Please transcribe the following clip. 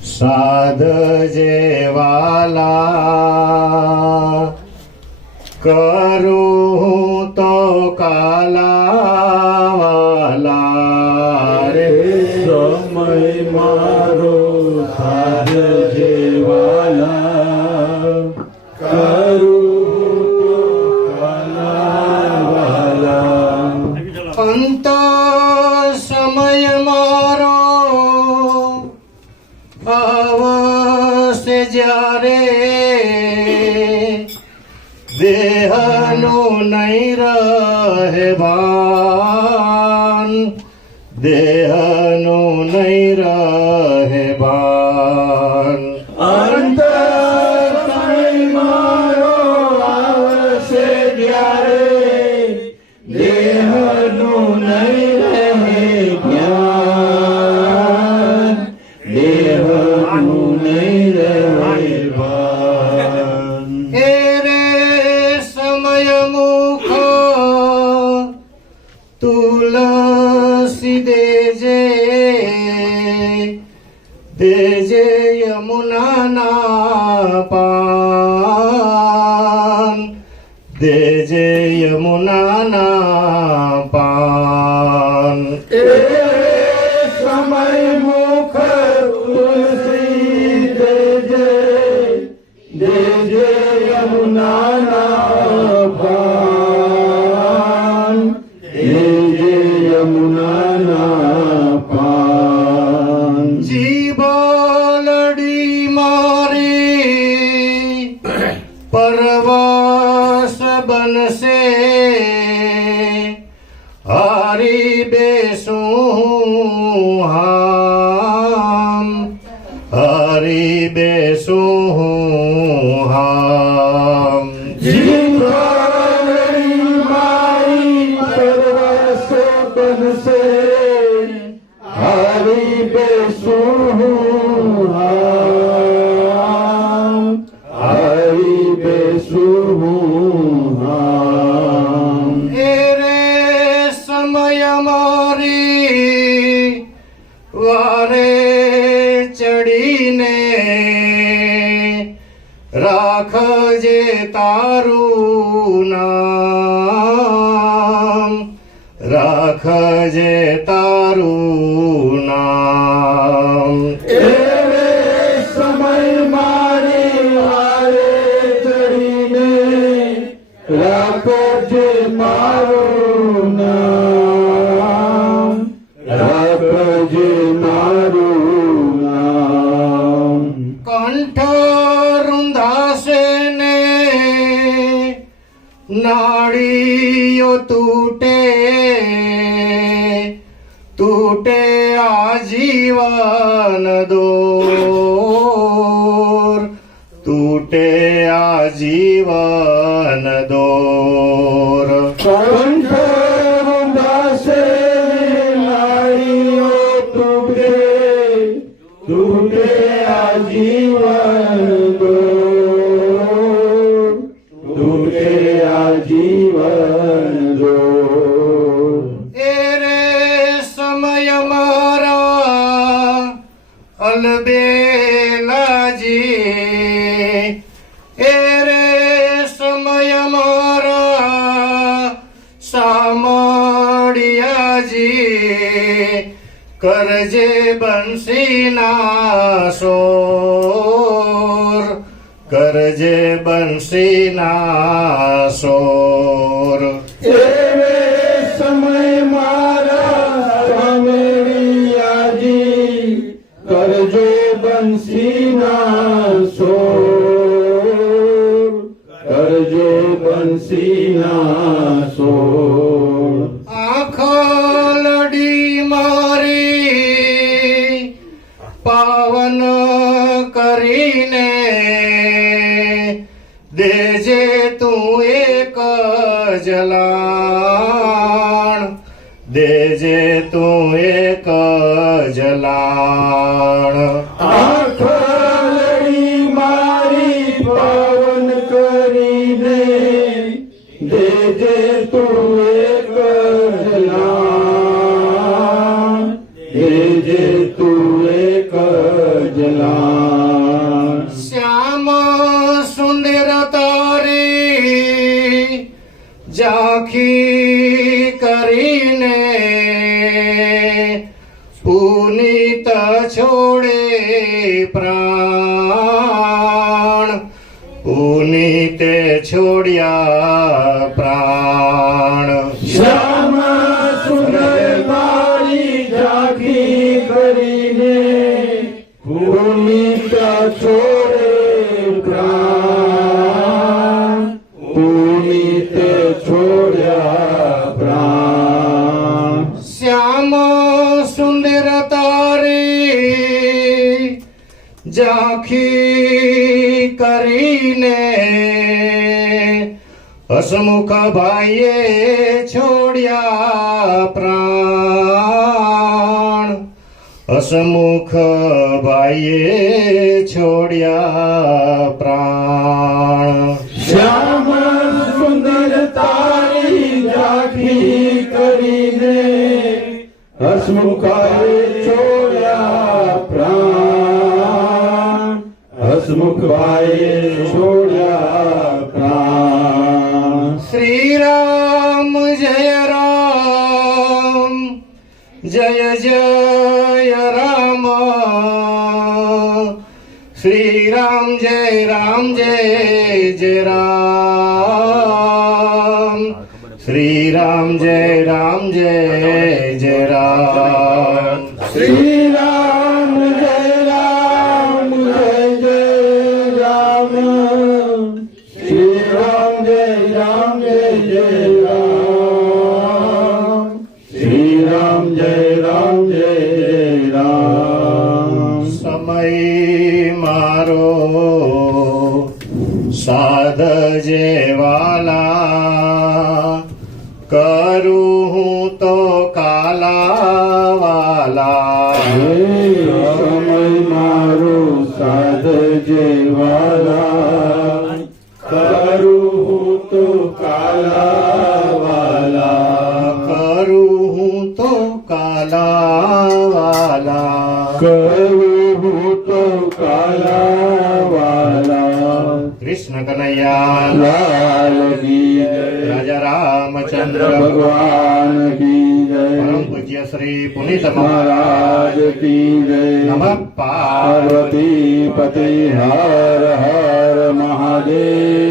સાધજે વાલા કરું તો કાલા વાલા રે સમય મારો સાધજે વાલા કરું તો કાલા વાલા અંત સમય મારો આવશે જ્યારે દેહનું નહીં રહે ભાન દેહનું નહીં રહે ભાન અંત સમય મારો આવશે જ્યારે દેહનું નહીં રહે જ્ઞાન દેહનું નહીં રહે ભાન એ રે સમય મુખ તુલસી દેજે દેજે યમુનાના પાન દેજે યમુનાના પાન સમય મુખ તુલસી દેજે દેજે યમુનાના પાન દેજે યમુનાના પાન જીવલડી મારી પરવશ બનશે હારી બેસું હામ હારી બેસું હામ જીવલડી મારી પરવશ બનશે હારી બેસું હામ હારી બેસું હામ એ રે સમય મારી વારે ચડીને રાખજે તારું નામ રાખજે તારું નામ એવે સમય મારી વારે ચડીને રાખજે મારું નામ રાખજે મારું નામ કંઠ રૂંધાશે ને નાળીઓ તૂટે તૂટે આજીવન દોર તૂટે આજીવન દોર કંઠ રૂંધાશે નાળીઓ તૂટે તૂટે આજીવન દોર તૂટે આજીવન દોર એ રે સમય મારા અલબેલાજી એ રે સમય મારા સામળિયાજી કરજે બંસીના સોર કરજે બંસીના સોર એવે સમય મારા સામેળિયાજી કરજો બંસીના સોર કરજો બંસીના સોર આખલડી મારી પાવન કરીને દેજે તું એક જલાણ દેજે તું એક જલાણ આખલડી મારી પાવન કરીને દેજે તું એક જલાણ દેજે તું એક જલાન શ્યામ સુંદર તારી ઝાંખી કરીને પુનિત છોડે પ્રાણ પુનિતે છોડ્યા પ્રાણ શ્યામ સુંદર તારી ઝાંખી કરીને પુનિત છોડે પ્રાણ પુનિત છોડ્યા પ્રાણ શ્યામ સુંદર તારી ઝાંખી કરીને હસમુખ ભાઈએ છોડ્યા પ્રાણ હસમુખ ભાઈએ છોડ્યા પ્રાણ શ્યામ સુંદર તારી ઝાંખી કરીને હસમુખાએ છોડ્યા પ્રાણ હસમુખભાઈએ છોડ્યા પ્રાણ શ્રી રામ જય રામ જય જય રામ શ્રી રામ જય જય રામ શ્રી રામ જય જય રામ શ્રી રામ જય રામ જય જય રામ શ્રી રામ જય જય રામ શ્રી રામ જય જય રામ સમય મારો સાધ જેવાલા કરું હું તો કાલાવાલા સમય મારો સાધ જેવાલા કરું હું તો કાલાવાલા કરું હું તો કાલાવાલા કરું હું તો કાલાવાલા કૃષ્ણ કનૈયા લાલ કી જય રાજા રામચંદ્ર ભગવાન કી જય પરમ પૂજ્ય શ્રી પુનિત મહારાજ કી જય નમઃ પાર્વતી પતિ હર હર મહાદેવ